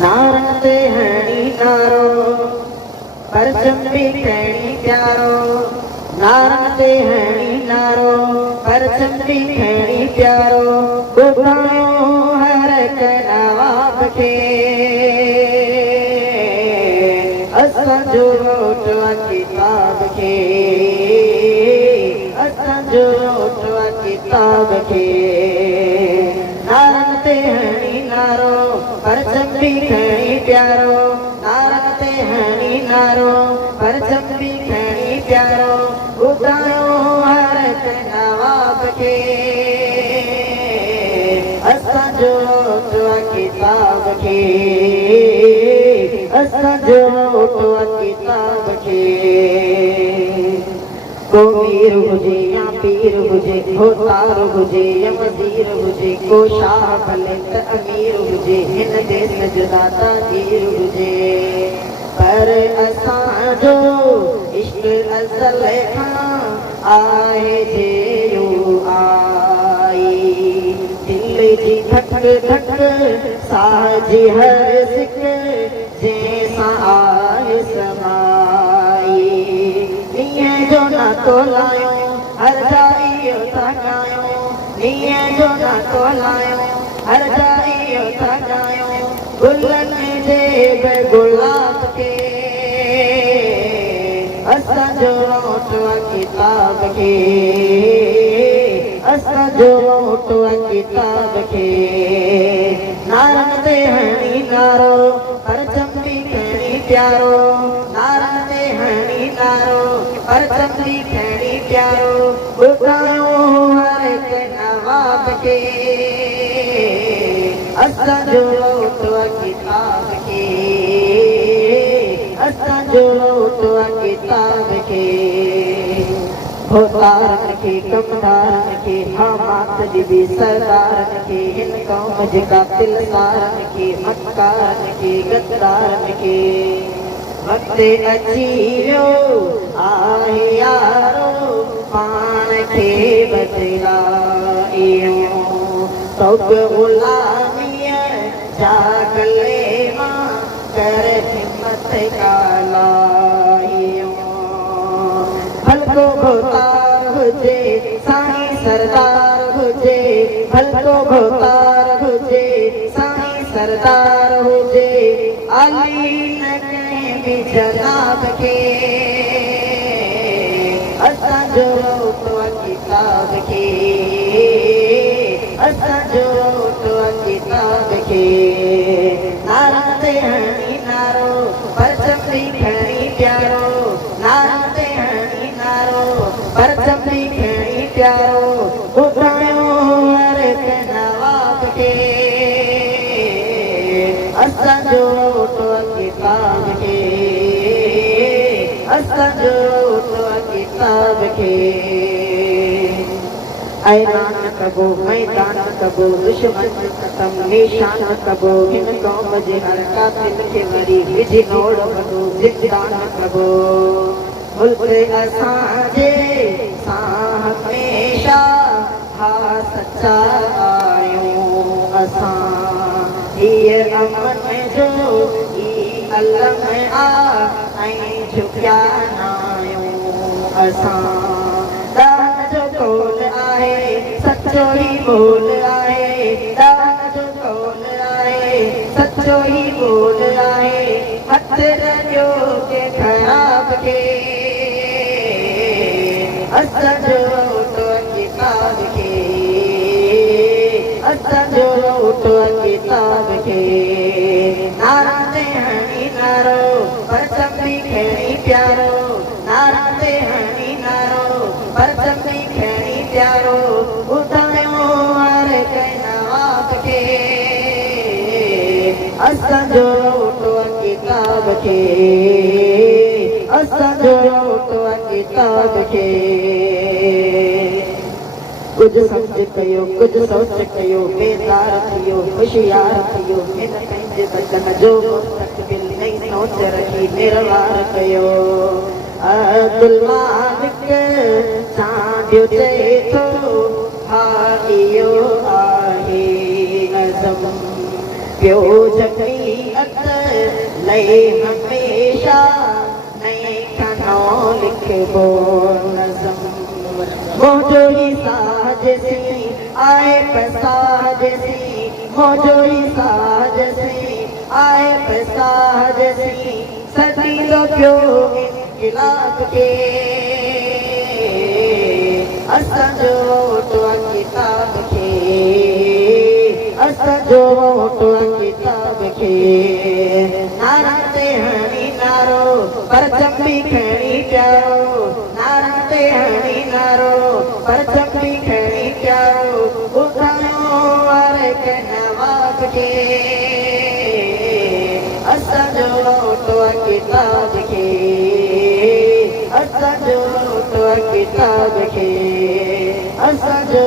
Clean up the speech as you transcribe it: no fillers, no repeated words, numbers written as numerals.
नारन ते हणी नारो परचम भी खैणी प्यारो। नारन ते हणी नारो परचम भी खैणी प्यारो। ॿुधायो हर हिक नवाब खे असांजो वोट किताब खे। असांजो वोट किताब खे। नारन ते हणी नारो परचम भी खैणी प्यारो। नारन ते हणी नारो परचम भी खैणी प्यारो। ॿुधायो हर हिक नवाब खे असांजो वोट किताब खे। असांजो वोट किताब खे। को मीर हुजे या पीर हुजे, को तार हुजे या वज़ीर हुजे, को शाह भले त अमीर हुजे, हिन देश जो दाता धीर हुजे। पर असांजो इश्क अज़ल खां आहे जेयो आई। दिल जी धक धक साह जी हर सिक जंहिंसां आहे समाई। नीअं जो नातो लायो हर जाई था ॻायो। नीअं जो नातो लायो हर जाई था ॻायो। गुलनि जे गुलाब खे असांजो वोट किताब खे। असांजो वोट किताब खे। नारन ते हणी नारो परचम भी खैणी प्यारो। नारन ते हणी नारो परचम भी खैणी प्यारो। ॿुधायो हर हिक नवाब खे असांजो वोट किताब खे। असांजो वोट किताब खे। होतारन खे कमदारन खे हमात ॾिबी सरदारन खे। हिन क़ौम जे कातिल सारन खे मक्कारन खे गद्दारन खे। वक़्तु अची वियो आहे यारो पाण खे बदिलायो। तौब ग़ुलामीअ जा गले मां कर हिम्मत कालायो। भलको भोतार हुजे साईं सरदार हुजे। भलको भोतार हुजे साईं सरदार हुजे। अली न कंहिं बि जनाब खे असांजो वोट किताब खे। असांजो वोट किताब खे। नारन ते हणी नारो परचम भी खैणी प्यारो। नारन ते हणी नारो परचम भी खैणी प्यारो। ॿुधायो हर हिक नवाब खे असांजो वोट किताब खे। असांजो वोट किताब खे। ऐलान कबो मैदान कबो दुश्मन ख़त्म निशान कबो। हिन क़ौम जे हर कातिल खे वरी विझी नोड़ वॾो ज़िंदान कबो। मुल्क असांजे सां हमेशा हा सच्चा आहियूं असां। हीअ अमन जो ही अलम आ ऐं झुकिया न आहियूं असां। दान जो कौल आहे सचो ही बोल आहे। दान जो कौल आहे सचो ही बोल आहे। हथ रॼो के ख़राब खे असांजो वोट किताब खे। असांजो वोट किताब खे। नारन ते हणी नारो परचम भी खैणी प्यारो। नारन ते हणी नारो परचम भी खैणी प्यारो। ॿुधायो हर हिक नवाब खे असांजो वोट किताब खे। असांजो वोट किताब खे। कुछ समझ कयो कुछ सोच कयो बेदार थियो होशियार थियो। हिन पंहिंजे बदन जो मुस्तक़बिल नई सोच रखी निर्वार कयो। अब्दुल मालिक चांडियो चए थो हा इहो आहे नज़म। पियो जॻी लई हमेशा नए खनों लिखबो नज़म मोजो ही साजसी आए पसाजसी मोजो ही साजसी आए पसाजसी सदी लो पियो इनकलाब के असांजो वोटो किताब के असांजो वोटो किताब के नारा ते हणी नारो परचम भी खणी प्यारो नारा ते हणी नारो परचम भी खणी प्यारो ॿुधायो वारे के नवाब के असांजो वोटो किताब के असांजो वोटो किताब के असांजो